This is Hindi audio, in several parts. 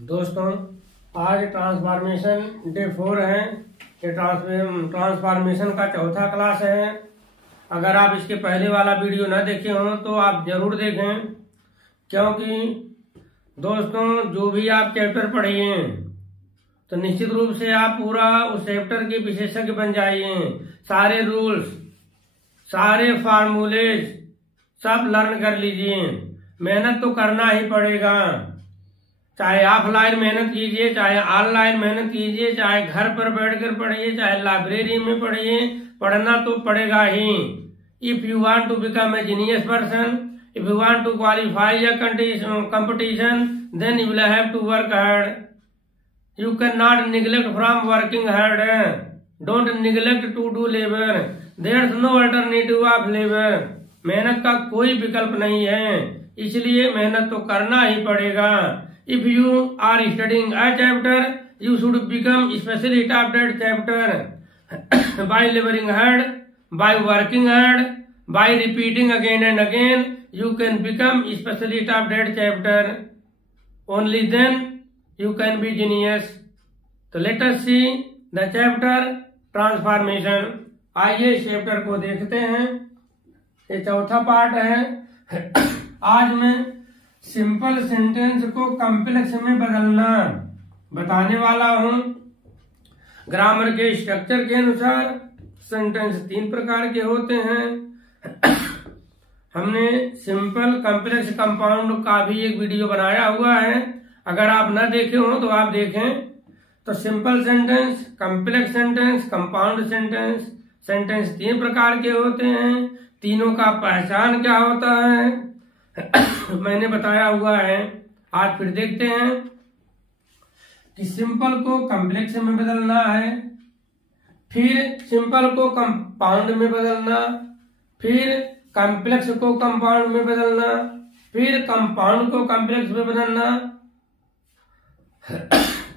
दोस्तों, आज ट्रांसफॉर्मेशन डे 4 है। ये ट्रांसफॉर्मेशन का चौथा क्लास है। अगर आप इसके पहले वाला वीडियो न देखे हो तो आप जरूर देखें, क्योंकि दोस्तों जो भी आप चैप्टर पढ़िए तो निश्चित रूप से आप पूरा उस चैप्टर के विशेषज्ञ बन जाइए। सारे रूल्स, सारे फार्मूलेज सब लर्न कर लीजिए। मेहनत तो करना ही पड़ेगा, चाहे ऑफलाइन मेहनत कीजिए, चाहे ऑनलाइन मेहनत कीजिए, चाहे घर पर बैठकर पढ़िए, चाहे लाइब्रेरी में पढ़िए, पढ़ना तो पड़ेगा ही। If you want to become a genius person, if you want to qualify a competition, then you will have to work hard. You cannot neglect from working hard. Don't neglect to do labor. There's no alternative of labor. मेहनत का कोई विकल्प नहीं है, इसलिए मेहनत तो करना ही पड़ेगा। If you are studying a chapter, you should become specialist of that chapter by laboring hard, by working hard, by repeating again and again. You can become specialist of that chapter. Only then you can be genius. तो let us see the chapter transformation. आइए इस चैप्टर को देखते हैं। ये चौथा पार्ट है। आज मैं सिंपल सेंटेंस को कॉम्प्लेक्स में बदलना बताने वाला हूं। ग्रामर के स्ट्रक्चर के अनुसार सेंटेंस 3 प्रकार के होते हैं। हमने सिंपल, कॉम्प्लेक्स, कंपाउंड का भी एक वीडियो बनाया हुआ है। अगर आप न देखे हो तो आप देखें। तो simple sentence, complex sentence, compound sentence, sentence 3 प्रकार के होते हैं। तीनों का पहचान क्या होता है मैंने बताया हुआ है। आज फिर देखते हैं कि सिंपल को कॉम्प्लेक्स में बदलना है, फिर सिंपल को कंपाउंड में बदलना, फिर कॉम्प्लेक्स को कंपाउंड में बदलना, फिर कंपाउंड को कॉम्प्लेक्स में बदलना।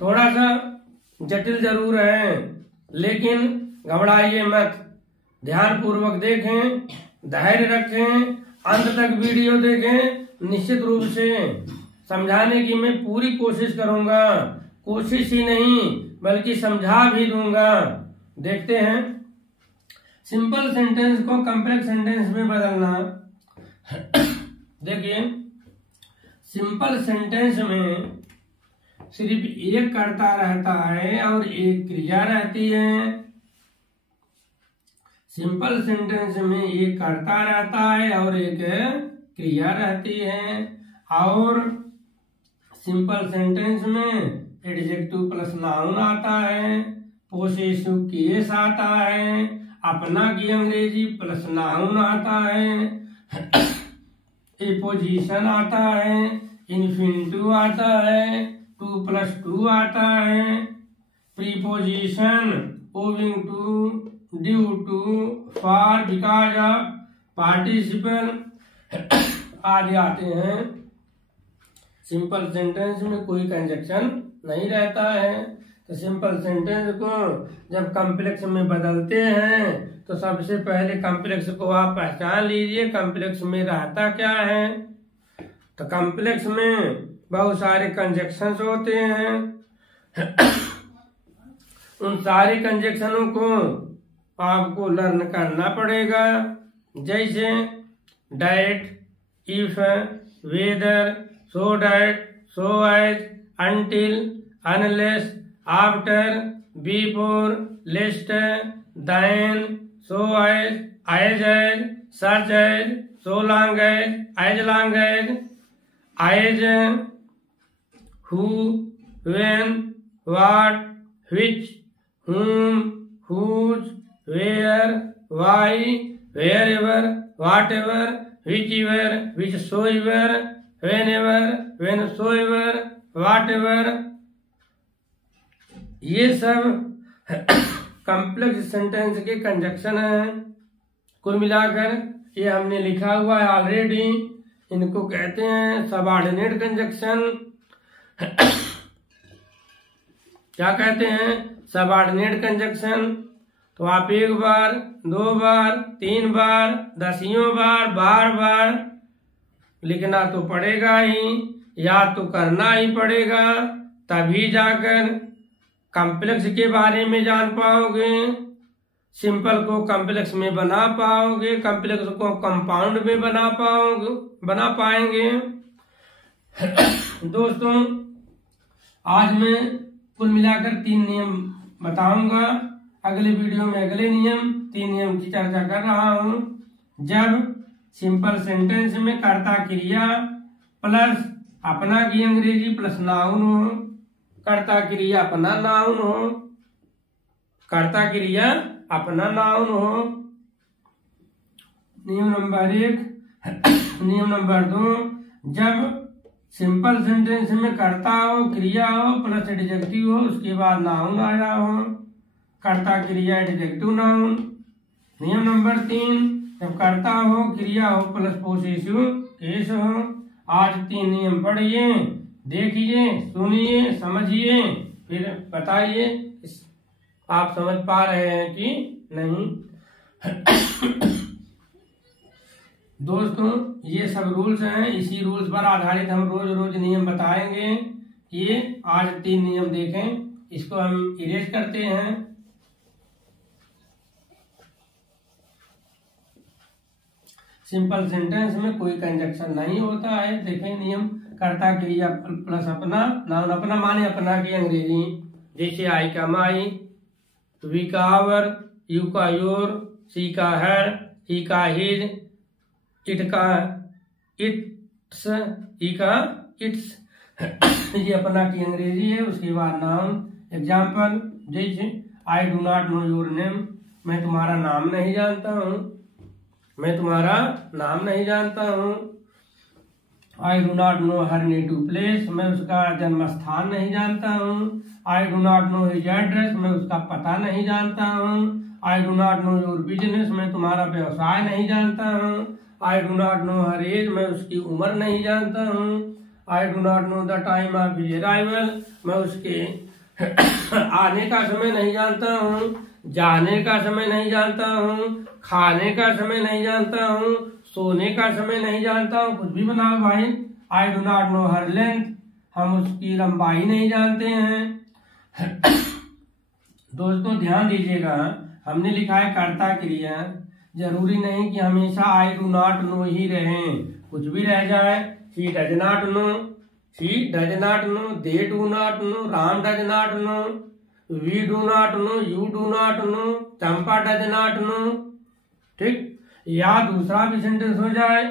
थोड़ा सा जटिल जरूर है, लेकिन घबराइए मत। ध्यान पूर्वक देखें, धैर्य रखें, अंत तक वीडियो देखें। निश्चित रूप से समझाने की मैं पूरी कोशिश करूंगा। कोशिश ही नहीं बल्कि समझा भी दूंगा। देखते हैं सिंपल सेंटेंस को कॉम्प्लेक्स सेंटेंस में बदलना। देखिए, सिंपल सेंटेंस में सिर्फ एक कर्ता रहता है और एक क्रिया रहती है। सिंपल सेंटेंस में एक कर्ता रहता है और एक क्रिया रहती है। और सिंपल सेंटेंस में एडजेक्टिव प्लस नाउन आता है, पोसेसिव केस आता है, अपना की अंग्रेजी प्लस नाउन आता है, एपोजिशन आता है, इन्फिनिटिव आता है, 2+2 आता है, preposition owing to, due to, for, because of, participle आदि आते हैं। सिंपल सेंटेंस में कोई कंजक्शन नहीं रहता है। तो सिंपल सेंटेंस को जब कॉम्प्लेक्स में बदलते हैं तो सबसे पहले कॉम्प्लेक्स को आप पहचान लीजिए। कॉम्प्लेक्स में रहता क्या है? तो कॉम्प्लेक्स में बहुत सारे कंजक्शंस होते हैं। उन सारे कंजक्शनों को आपको लर्न करना पड़ेगा। जैसे that, if, whether, so that, so as, until, unless, after, before, lest, then, so as, such as, so long as, who, when, what, which, whom, whose, where, why, wherever, whatever, whichever, whichsoever, whenever, whensoever, whatever। ये सब कॉम्प्लेक्स सेंटेंस के कंजक्शन है। कुल मिलाकर ये हमने लिखा हुआ है ऑलरेडी। इनको कहते हैं सबऑर्डिनेट कंजक्शन। क्या कहते हैं? Subordinate conjunction. तो आप 1 बार, 2 बार, 3 बार, दसियों बार, बार बार लिखना तो पड़ेगा ही, याद तो करना ही पड़ेगा। तभी जाकर कॉम्प्लेक्स के बारे में जान पाओगे, सिंपल को कॉम्प्लेक्स में बना पाओगे, कॉम्प्लेक्स को कंपाउंड में बना पाएंगे। दोस्तों, आज मैं कुल मिलाकर 3 नियम बताऊंगा। अगले वीडियो में अगले 3 नियम की चर्चा कर रहा हूं। जब सिंपल सेंटेंस में कर्ता क्रिया प्लस अपना की अंग्रेजी प्लस नाउन हो, कर्ता क्रिया अपना नाउन हो, कर्ता क्रिया अपना नाउन हो। नियम नंबर 1। नियम नंबर 2, जब सिंपल सेंटेंस में कर्ता हो, क्रिया हो प्लस एडजेक्टिव हो, उसके बाद नाउन आया हो, कर्ता क्रिया एडजेक्टिव नाउन। नियम नंबर 3, जब कर्ता हो, क्रिया हो प्लस पोसेसिव केस हो। आज 3 नियम पढ़िए, देखिए, सुनिए, समझिए, फिर बताइए आप समझ पा रहे हैं कि नहीं। दोस्तों, ये सब रूल्स हैं, इसी रूल्स पर आधारित हम रोज रोज नियम बताएंगे। ये आज 3 नियम देखें, इसको हम इरेज करते हैं। सिंपल सेंटेंस में कोई कंजक्शन नहीं होता है। देखें नियम, कर्ता क्रिया प्लस अपना नाउन, अपना माने अपना की अंग्रेजी, जैसे आई का माई, वी का आवर, यू का योर, सी का हर, ही का हिज, इट का इट्स, ई का इट्स। ये अपना की अंग्रेजी है। उसके बाद नाउन। एग्जाम्पल, जैसे आई do not know your name, मैं तुम्हारा नाम नहीं जानता हूँ, मैं तुम्हारा नाम नहीं जानता हूँ। I do not know her native place, मैं उसका जन्म स्थान नहीं जानता हूँ। I do not know his address, मैं उसका पता नहीं जानता हूँ। I do not know your business, मैं तुम्हारा व्यवसाय नहीं जानता हूँ। I do not know her age, मैं उसकी उम्र नहीं जानता हूँ। I do not know the time of his arrival, मैं उसके आने का समय नहीं जानता हूँ, जाने का समय नहीं जानता हूँ, खाने का समय नहीं जानता हूँ, सोने का समय नहीं जानता हूँ। कुछ भी बनाओ भाई। आई do not know her length, हम उसकी लंबाई नहीं जानते हैं। दोस्तों, ध्यान दीजिएगा, हमने लिखा है कर्ता क्रिया, जरूरी नहीं कि हमेशा आई डू नॉट नो ही रहे, कुछ भी रह जाए। She does not know, she does not know, they do not know, Ram does not know, we do not know, you do not know, Champa does not know. ठीक। या दूसरा भी सेंटेंस हो जाए,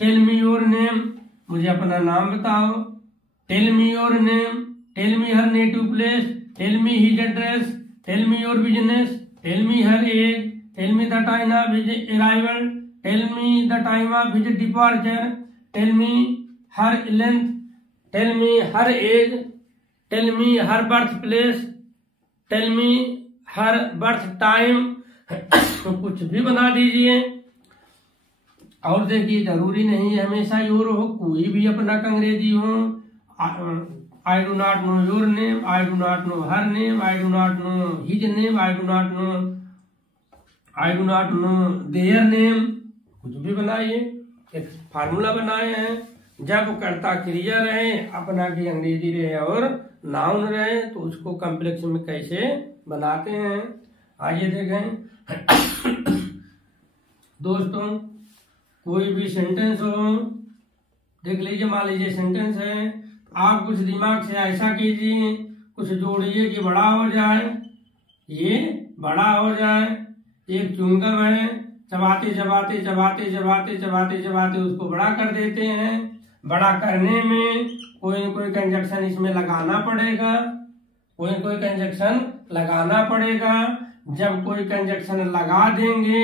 टेल मी योर नेम, मुझे अपना नाम बताओ। Tell me your name, tell me her native place, tell me his address, tell me your business, tell me her age, tell me the time of his arrival, tell me the time of his departure, tell me her length, tell me her age, tell me her birth place, tell me her birth time. तो कुछ भी बना दीजिए। और देखिए, जरूरी नहीं है हमेशा योर हो, कोई भी अपना अंग्रेजी हो। आई do not know your name, I do not know her name, I do not know his name, I do not no their name. कुछ भी बनाइए, एक फार्मूला बनाए हैं। जब कर्ता क्रिया रहे, अपना की अंग्रेजी रहे और नाउन रहे, तो उसको कॉम्प्लेक्स में कैसे बनाते हैं, आइए देखें। दोस्तों, कोई भी सेंटेंस हो, देख लीजिए, मान लीजिए सेंटेंस है, आप कुछ दिमाग से ऐसा कीजिए, कुछ जोड़िए कि बड़ा हो जाए, ये बड़ा हो जाए। एक च्युइंगम है, चबाते चबाते चबाते चबाते चबाते चबाते उसको बड़ा कर देते हैं। बड़ा करने में कोई न कोई कंजक्शन इसमें लगाना पड़ेगा, कोई न कोई कंजक्शन लगाना पड़ेगा। जब कोई कंजक्शन लगा देंगे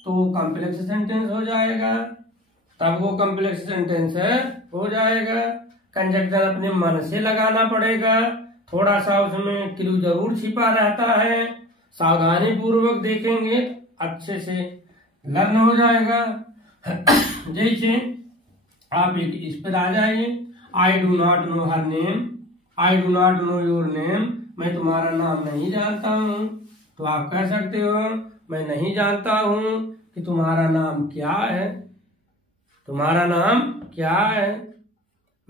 तो वो कॉम्प्लेक्स सेंटेंस हो जाएगा, तब वो कॉम्प्लेक्स सेंटेंस हो जाएगा। कंजक्शन अपने मन से लगाना पड़ेगा, थोड़ा सा उसमें क्लू जरूर छिपा रहता है, सावधानी पूर्वक देखेंगे, अच्छे से लर्न हो जाएगा। जैसे आप एक इस पर आ जाइए, आई do not know her name, I do not know your name, मैं तुम्हारा नाम नहीं जानता हूँ। तो आप कह सकते हो, मैं नहीं जानता हूँ कि तुम्हारा नाम क्या है, तुम्हारा नाम क्या है।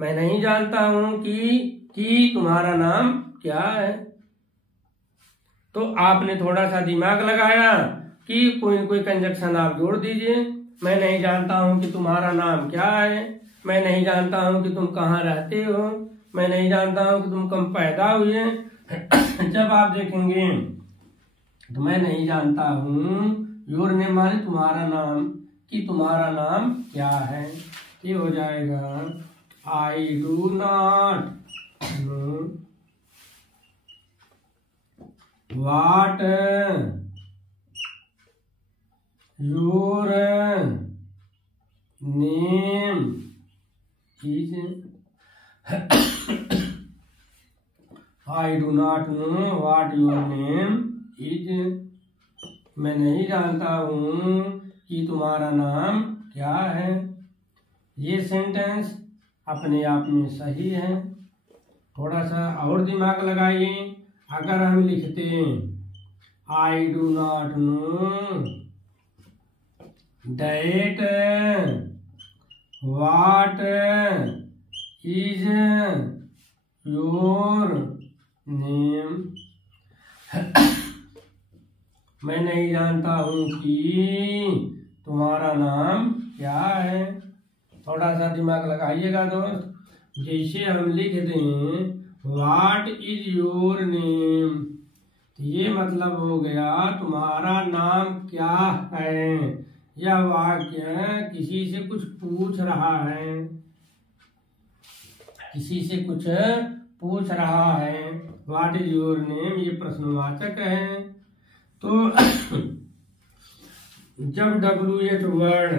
मैं नहीं जानता हूं कि तुम्हारा नाम क्या है। तो आपने थोड़ा सा दिमाग लगाया कि कोई न कोई कंजक्शन आप जोड़ दीजिए। मैं नहीं जानता हूं कि तुम्हारा नाम क्या है, मैं नहीं जानता हूं कि तुम कहाँ रहते हो, मैं नहीं जानता हूं कि तुम कब पैदा हुए। जब आप देखेंगे तो मैं नहीं जानता हूं, योर नेम माने तुम्हारा नाम, कि तुम्हारा नाम क्या है। ये हो जाएगा I do not know what your name is. I do not know what your name is. मैं नहीं जानता हूं कि तुम्हारा नाम क्या है। ये सेंटेंस अपने आप में सही है। थोड़ा सा और दिमाग लगाइए। अगर हम लिखते आई do not know that what is your name, मैं नहीं जानता हूं कि तुम्हारा नाम क्या है। थोड़ा सा दिमाग लगाइएगा दोस्त। जैसे हम लिख दें व्हाट इज योर नेम, तो ये मतलब हो गया तुम्हारा नाम क्या है। यह वाक्य किसी से कुछ पूछ रहा है, किसी से कुछ पूछ रहा है। व्हाट इज योर नेम ये प्रश्नवाचक है। तो जब WH वर्ड,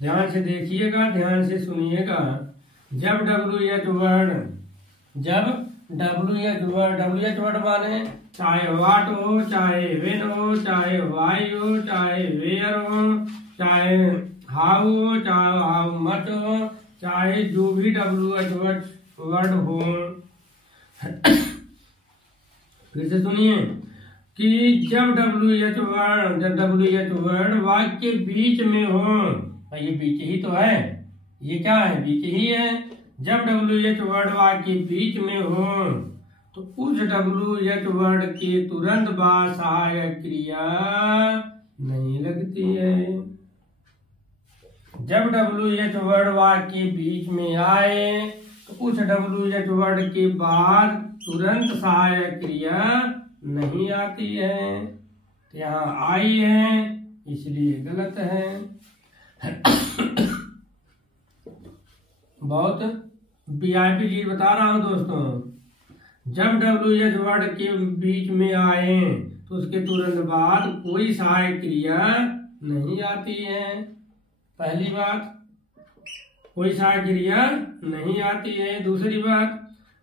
ध्यान से देखिएगा, ध्यान से सुनिएगा। जब WH वर्ड माने चाहे व्हाट हो, चाहे व्हेन हो, चाहे व्हाई हो, चाहे वेयर हो, चाहे हाउ हो, चाहे हाउ मच हो, चाहे जो भी WH वर्ड हो। फिर से सुनिए कि जब WH वर्ड वाक्य के बीच में हो, ये बीच ही तो है, ये क्या है, बीच ही है। जब WH वर्ड वाक्य के बीच में हो तो उस WH वर्ड के तुरंत बाद सहायक क्रिया नहीं लगती है। जब WH वर्ड वाक्य के बीच में आए तो उस WH वर्ड के बाद तुरंत सहायक क्रिया नहीं आती है। तो यहाँ आई है इसलिए गलत है। बहुत VIP चीज बता रहा हूं दोस्तों। जब WH वर्ड के बीच में आए तो उसके तुरंत बाद कोई सहायक क्रिया नहीं आती है। पहली बात, कोई सहायक क्रिया नहीं आती है। दूसरी बात,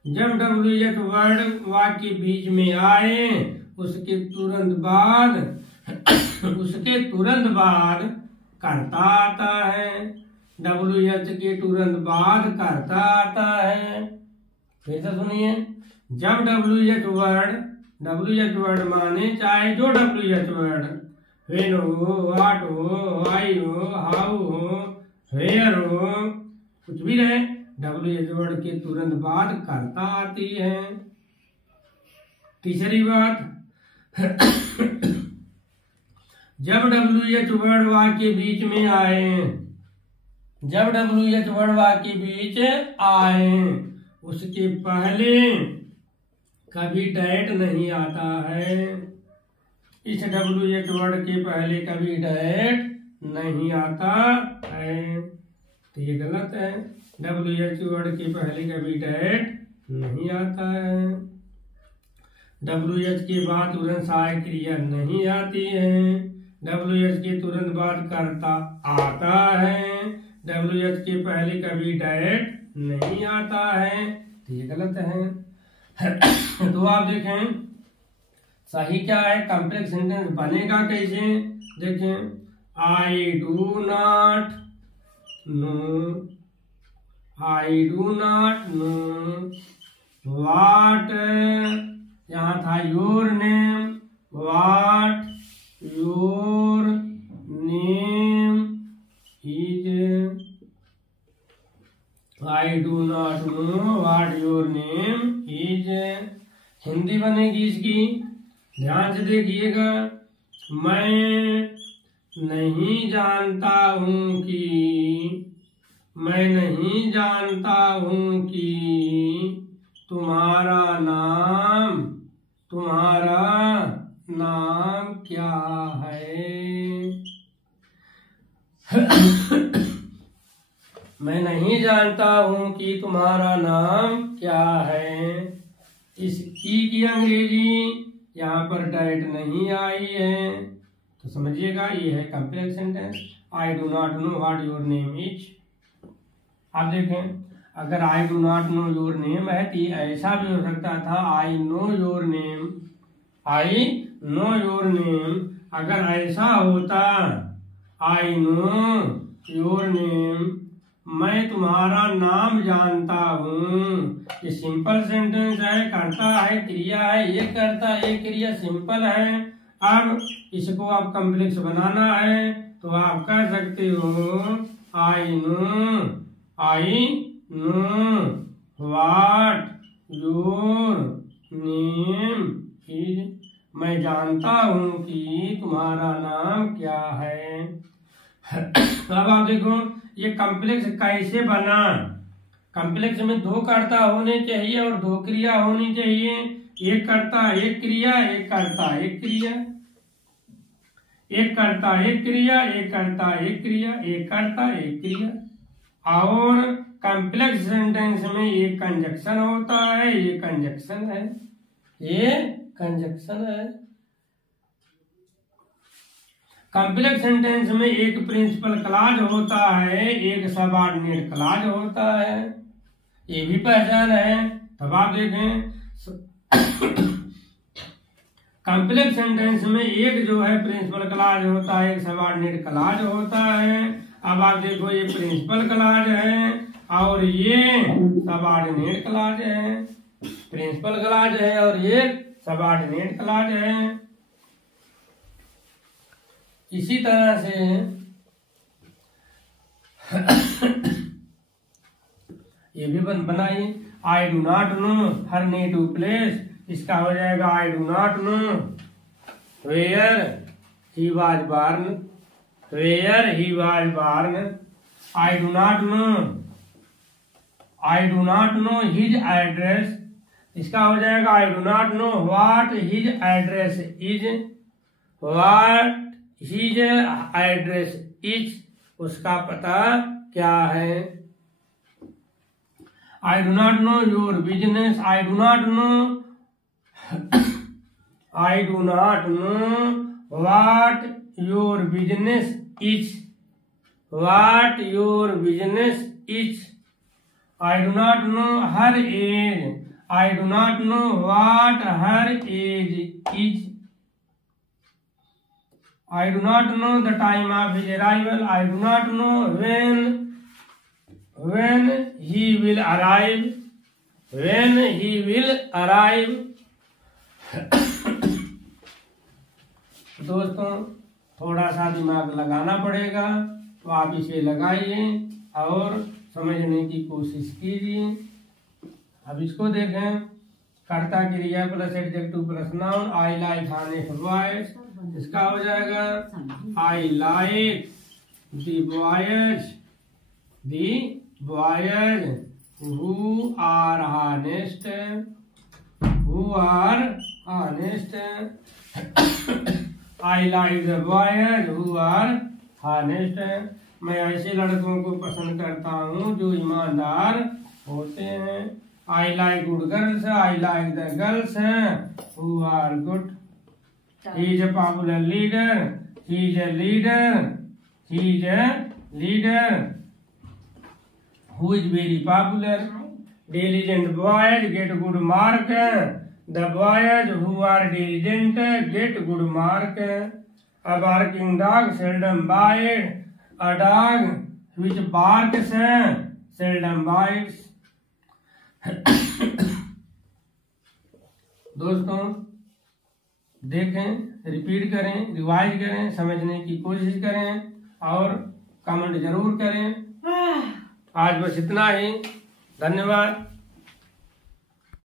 जब WH वर्ड वाक्य के बीच में आए उसके तुरंत बाद कर्ता आता है। WH के तुरंत बाद कर्ता आता है। फिर से सुनिए, जब WH वर्ड माने चाहे जो WH वर्ड, व्हेन हो, व्हाट हो, व्हाई हो, हाउ हो, वेयर हो, कुछ भी रहे, WH वर्ड के तुरंत बाद कर्ता आती है। तीसरी बात, जब WH वर्ड वाक्य के बीच में आए, जब WH वर्ड वाक्य के बीच आए उसके पहले कभी डैट नहीं आता है। इस WH वर्ड के पहले कभी डैट नहीं आता है, तो ये गलत है। WH वर्ड के पहले कभी डैट नहीं आता है। WH के बाद तुरंत सहायक क्रिया नहीं आती है। WH के तुरंत बाद कर्ता आता है। WH के पहले कभी डैट नहीं आता है, तो ये गलत है। तो आप देखें सही क्या है, कॉम्प्लेक्स सेंटेंस बनेगा कैसे। देखें, आई do not no, I do not know what, यहाँ था your name, what your name is. I do not know what your name is. Hindi बनेगी इसकी, ध्यान से देखिएगा। मैं नहीं जानता हूँ कि, मैं नहीं जानता हूँ कि तुम्हारा नाम क्या है। मैं नहीं जानता हूँ कि तुम्हारा नाम क्या है। इस की अंग्रेजी यहाँ पर डायरेक्ट नहीं आई है, तो समझिएगा ये है complex sentence. I do not know what your name is. आप देखें, अगर आई do not know your name है तो ये ऐसा भी हो सकता था I know your name, I know your name. अगर ऐसा होता आई नो योर नेम, मैं तुम्हारा नाम जानता हूँ, ये सिंपल सेंटेंस है, करता है, क्रिया है, ये करता ये क्रिया सिंपल है। अब इसको आप कॉम्प्लेक्स बनाना है तो आप कह सकते हो I know what your name is. मैं जानता हूँ कि तुम्हारा नाम क्या है। अब आप देखो ये कॉम्प्लेक्स कैसे बना। कॉम्प्लेक्स में दो कर्ता होने चाहिए और दो क्रिया होनी चाहिए। एक कर्ता एक क्रिया, एक कर्ता एक क्रिया, एक कर्ता एक क्रिया, एक कर्ता एक क्रिया, एक कर्ता एक क्रिया। और कॉम्प्लेक्स सेंटेंस में एक कंजक्शन होता है, ये कंजक्शन है, ये कंजक्शन है। कॉम्प्लेक्स सेंटेंस में एक प्रिंसिपल क्लॉज होता है, एक सबऑर्डिनेट क्लॉज होता है, ये भी पहचान है। तब आप देखें कॉम्प्लेक्स सेंटेंस में एक जो है प्रिंसिपल क्लॉज होता है, एक सबऑर्डिनेट क्लॉज होता है। अब आप देखो ये प्रिंसिपल क्लॉज है और ये सबऑर्डिनेट क्लॉज है। प्रिंसिपल क्लॉज है और ये सबऑर्डिनेट क्लॉज है। इसी तरह से ये भी बनाइए। I do not know her native place, इसका हो जाएगा I do not know where he was born, where he was born. I do not know his address, इसका हो जाएगा I do not know what his address is, what his address is, उसका पता क्या है। I do not know your business, I do not know what your business is, what your business is. I do not know her age, I do not know what her age is. I do not know the time of his arrival. I do not know when he will arrive. When he will arrive. दोस्तों थोड़ा सा दिमाग लगाना पड़ेगा, तो आप इसे लगाइए और समझने की कोशिश कीजिए। अब इसको देखें, कर्ता क्रिया plus adjective plus noun. I like honest boys, इसका हो जाएगा I like the boys who are honest, I like the boys who are honest. मैं ऐसे लड़कों को पसंद करता हूँ जो ईमानदार होते हैं। I like good girls, I like the girls who are good. He is a popular leader. He is a leader who is very popular. Diligent boys get good mark. The boys who are diligent get good mark. A barking dog seldom bites. A dog which barks seldom bites. दोस्तों देखें, रिपीट करें, रिवाइज करें, समझने की कोशिश करें और कमेंट जरूर करें। आज बस इतना ही, धन्यवाद।